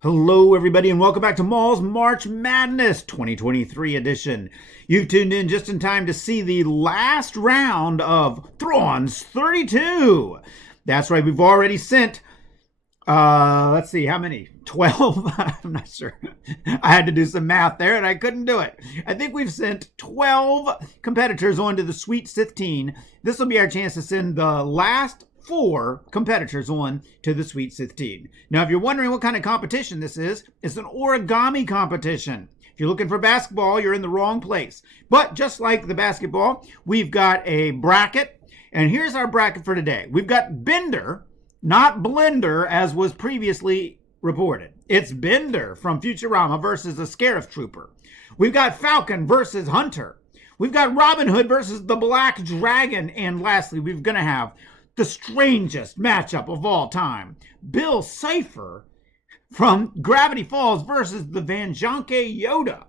Hello, everybody, and welcome back to Maul's March Madness 2023 edition. You've tuned in just in time to see the last round of Thrawn's 32. That's right, we've already sent, let's see, how many? 12? I'm not sure. I had to do some math there, and I couldn't do it. I think we've sent 12 competitors onto the Sweet Sithteen. This will be our chance to send the last 4 competitors on to the Sweet Sithteen. Now, if you're wondering what kind of competition this is, it's an origami competition. If you're looking for basketball, you're in the wrong place. But just like the basketball, we've got a bracket, and here's our bracket for today. We've got Bender, not Blender, as was previously reported. It's Bender from Futurama versus the Scarif Trooper. We've got Falcon versus Hunter. We've got Robin Hood versus the Black Dragon. And lastly, we're going to have the strangest matchup of all time. Bill Cypher from Gravity Falls versus the Jahnke Yoda.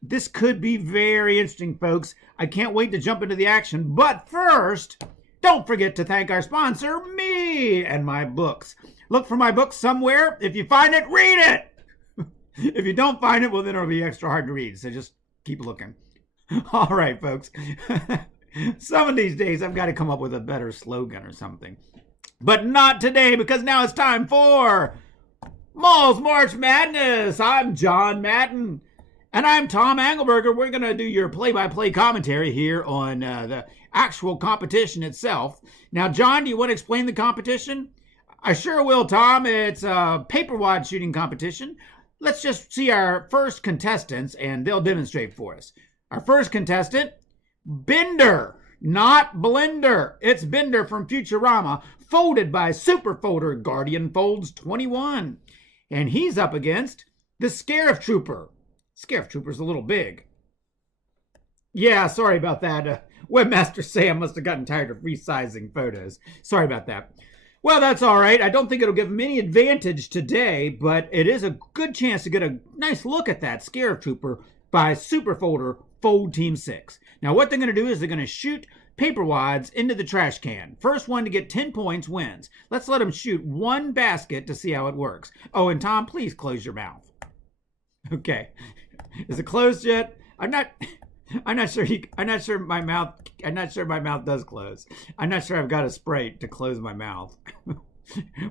This could be very interesting, folks. I can't wait to jump into the action. But first, don't forget to thank our sponsor, me, and my books. Look for my books somewhere. If you find it, read it. If you don't find it, well, then it'll be extra hard to read. So just keep looking. All right, folks. Some of these days, I've got to come up with a better slogan or something. But not today, because now it's time for Maul's March Madness. I'm John Madden. And I'm Tom Engelberger. We're going to do your play-by-play commentary here on the actual competition itself. Now, John, do you want to explain the competition? I sure will, Tom. It's a paper wad shooting competition. Let's just see our first contestants, and they'll demonstrate for us. Our first contestant, Bender, not Blender. It's Bender from Futurama, folded by SuperFolder Guardian Folds 21. And he's up against the Scarif Trooper. Scarif Trooper's a little big. Yeah, sorry about that. Webmaster Sam must have gotten tired of resizing photos. Sorry about that. Well, that's all right. I don't think it'll give him any advantage today, but it is a good chance to get a nice look at that Scarif Trooper by SuperFolder Fold Team 6. Now, what they're going to do is they're going to shoot paper wads into the trash can. First one to get 10 points wins. Let's let them shoot one basket to see how it works. Oh, and Tom, please close your mouth. Okay. Is it closed yet? I'm not sure my mouth does close. I'm not sure I've got a spray to close my mouth.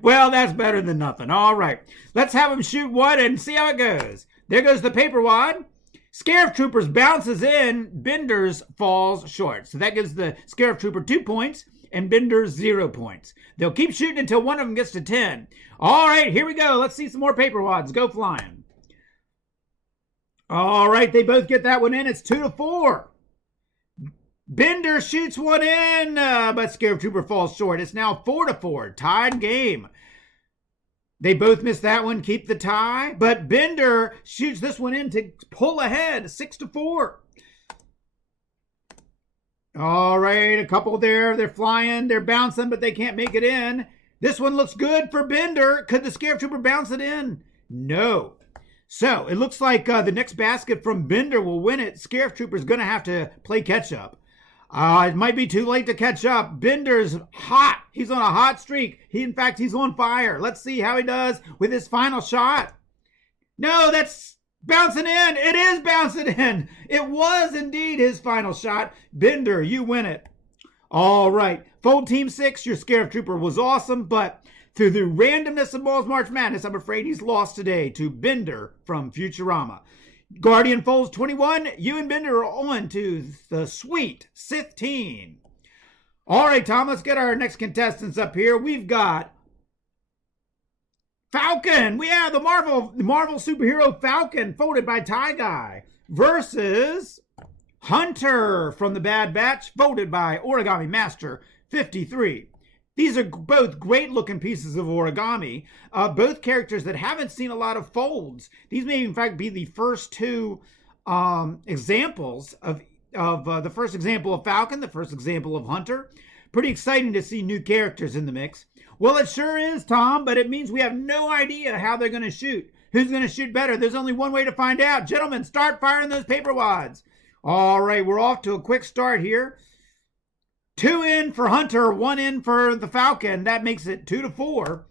Well, that's better than nothing. All right. Let's have him shoot one and see how it goes. There goes the paper wad. Scarif Troopers bounces in, Bender's falls short. So that gives the Scarif Trooper 2 points and Bender 0 points. They'll keep shooting until one of them gets to 10. All right, here we go. Let's see some more paper wads go flying. All right, they both get that one in. It's 2-4. Bender shoots one in, but Scarif Trooper falls short. It's now 4-4, tied game. They both miss that one, keep the tie. But Bender shoots this one in to pull ahead, 6-4. All right, a couple there. They're flying, they're bouncing, but they can't make it in. This one looks good for Bender. Could the Scarif Trooper bounce it in? No. So it looks like the next basket from Bender will win it. Scarif Trooper's going to have to play catch up. It might be too late to catch up. Bender's hot. He's on a hot streak. In fact, he's on fire. Let's see how he does with his final shot. No, that's bouncing in. It is bouncing in. It was indeed his final shot. Bender, you win it. All right. Fold Team 6, your Scarif Trooper was awesome, but through the randomness of Maul's March Madness, I'm afraid he's lost today to Bender from Futurama. Guardian Folds 21, you and Bender are on to the Sweet Sithteen. All right, Tom, let's get our next contestants up here. We've got Falcon. We have the Marvel superhero Falcon, folded by Tie Guy, versus Hunter from the Bad Batch, folded by Origami Master 53. These are both great-looking pieces of origami, both characters that haven't seen a lot of folds. These may, in fact, be the first two examples of the first example of Falcon, the first example of Hunter. Pretty exciting to see new characters in the mix. Well, it sure is, Tom, but it means we have no idea how they're going to shoot. Who's going to shoot better? There's only one way to find out. Gentlemen, start firing those paper wads. All right, we're off to a quick start here. 2 in for Hunter, 1 in for the Falcon. That makes it 2-4.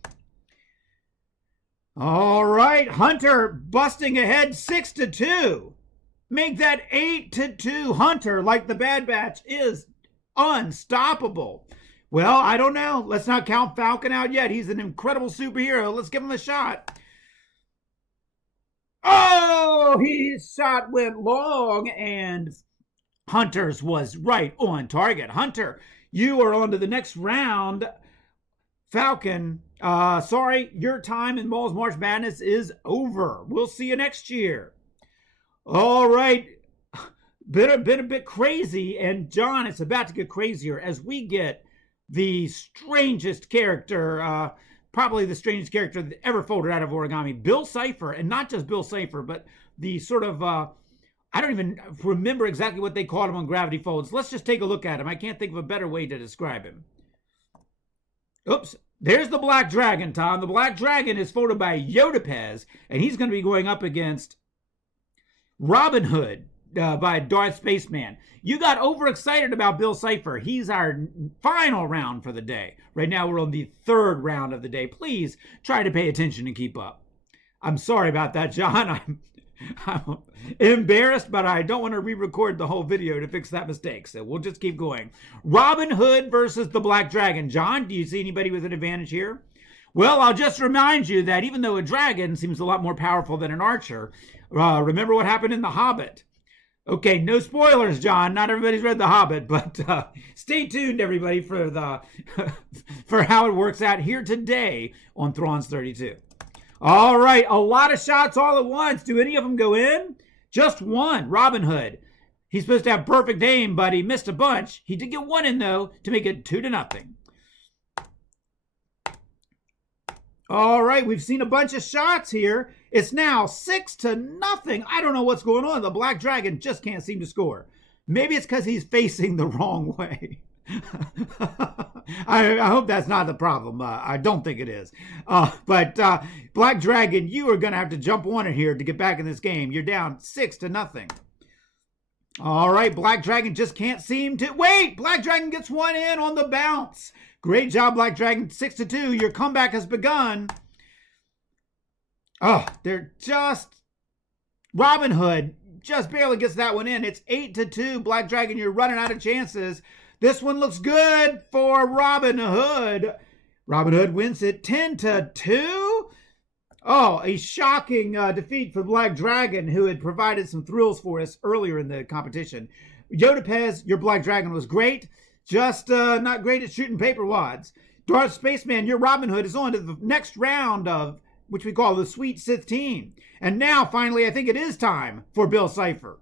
All right, Hunter busting ahead 6-2. Make that 8-2. Hunter, like the Bad Batch, is unstoppable. Well, I don't know. Let's not count Falcon out yet. He's an incredible superhero. Let's give him a shot. Oh, his shot went long, and Hunter's was right on target. Hunter, you are on to the next round. Falcon, sorry, your time in Maul's March Madness is over. We'll see you next year. All right. Been a bit crazy, and John, it's about to get crazier as we get the strangest character, probably the strangest character that ever folded out of origami, Bill Cypher, and not just Bill Cypher, but the sort of, I don't even remember exactly what they called him on Gravity Folds. Let's just take a look at him. I can't think of a better way to describe him. Oops, there's the Black Dragon, Tom. The Black Dragon is folded by Yoda, and he's going to be going up against Robin Hood by Darth Spaceman. You got overexcited about Bill Cypher. He's our final round for the day. Right now we're on the third round of the day. Please try to pay attention and keep up. I'm sorry about that, John. I'm embarrassed, but I don't want to re-record the whole video to fix that mistake. So we'll just keep going. Robin Hood versus the Black Dragon. John, do you see anybody with an advantage here? Well, I'll just remind you that even though a dragon seems a lot more powerful than an archer, remember what happened in The Hobbit. Okay, no spoilers, John. Not everybody's read The Hobbit, but stay tuned, everybody, for the for how it works out here today on Thrawn's 32. All right, a lot of shots all at once. Do any of them go in? Just one, Robin Hood. He's supposed to have perfect aim, but he missed a bunch. He did get one in, though, to make it 2-0. All right, we've seen a bunch of shots here. It's now 6-0. I don't know what's going on. The Black Dragon just can't seem to score. Maybe it's because he's facing the wrong way. I hope that's not the problem. I don't think it is. But Black Dragon, you are going to have to jump on it here to get back in this game. You're down 6-0. All right, Black Dragon just can't seem to... Wait! Black Dragon gets one in on the bounce. Great job, Black Dragon. 6-2. Your comeback has begun. Oh, they're just... Robin Hood just barely gets that one in. It's 8-2. Black Dragon, you're running out of chances. This one looks good for Robin Hood. Robin Hood wins it 10-2. Oh, a shocking defeat for Black Dragon, who had provided some thrills for us earlier in the competition. Yoda, your Black Dragon was great. Just not great at shooting paper wads. Darth Spaceman, your Robin Hood is on to the next round of, which we call the Sweet Sithteen. And now, finally, I think it is time for Bill Cypher.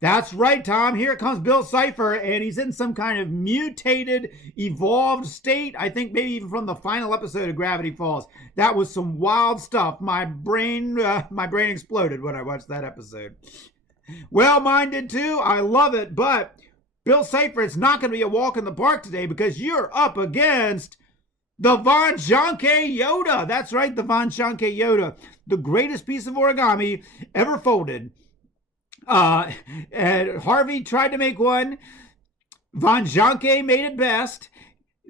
That's right, Tom. Here comes Bill Cypher, and he's in some kind of mutated, evolved state. I think maybe even from the final episode of Gravity Falls. That was some wild stuff. My brain exploded when I watched that episode. Well, mine did too. I love it, but Bill Cypher, it's not going to be a walk in the park today because you're up against the Jahnke Yoda. That's right, the Jahnke Yoda, the greatest piece of origami ever folded. And Harvey tried to make one. Jahnke made it best.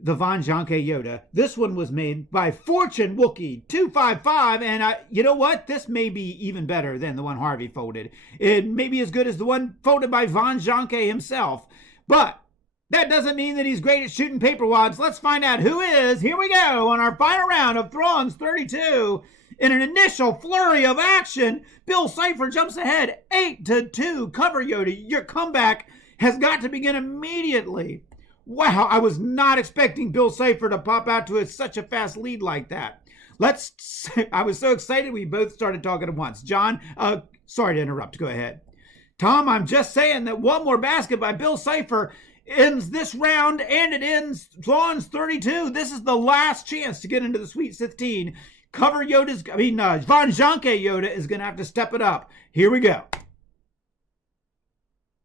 The Jahnke Yoda. This one was made by Fortune Wookie 255, and you know what? This may be even better than the one Harvey folded. It may be as good as the one folded by Jahnke himself, but that doesn't mean that he's great at shooting paper wads. Let's find out who is. Here we go on our final round of Thrawn's 32. In an initial flurry of action, Bill Cypher jumps ahead 8-2. Cover Yoda. Your comeback has got to begin immediately. Wow, I was not expecting Bill Cypher to pop out to such a fast lead like that. I was so excited we both started talking at once. John, sorry to interrupt. Go ahead. Tom, I'm just saying that one more basket by Bill Cypher ends this round, and it ends Thrawn's 32. This is the last chance to get into the Sweet Sithteen. Cover Yoda's, Jahnke Yoda is going to have to step it up. Here we go.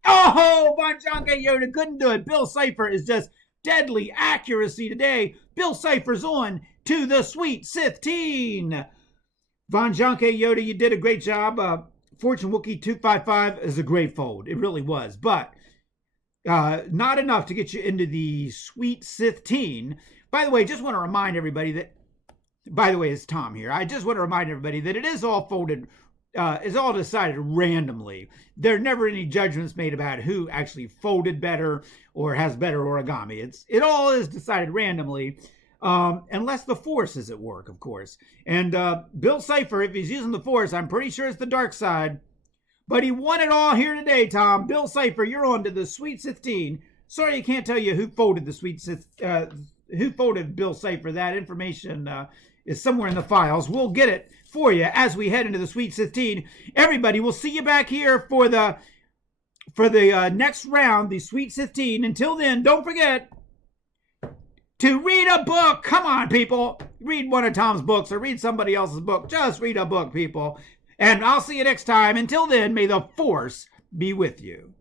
Oh, Jahnke Yoda couldn't do it. Bill Cypher is just deadly accuracy today. Bill Cypher's on to the Sweet Sithteen. Jahnke Yoda, you did a great job. Fortune Wookie 255 is a great fold. It really was. But not enough to get you into the Sweet Sithteen. By the way, just want to remind everybody that by the way, it's Tom here. I just want to remind everybody that it is all folded, is all decided randomly. There are never any judgments made about who actually folded better or has better origami. It all is decided randomly, unless the Force is at work, of course. And Bill Cypher, if he's using the Force, I'm pretty sure it's the dark side. But he won it all here today, Tom. Bill Cypher, you're on to the Sweet Sithteen. Sorry, I can't tell you who folded the who folded Bill Cypher. That information is somewhere in the files. We'll get it for you as we head into the Sweet Sithteen. Everybody, we'll see you back here for the next round, the Sweet Sithteen. Until then, don't forget to read a book. Come on, people. Read one of Tom's books or read somebody else's book. Just read a book, people. And I'll see you next time. Until then, may the Force be with you.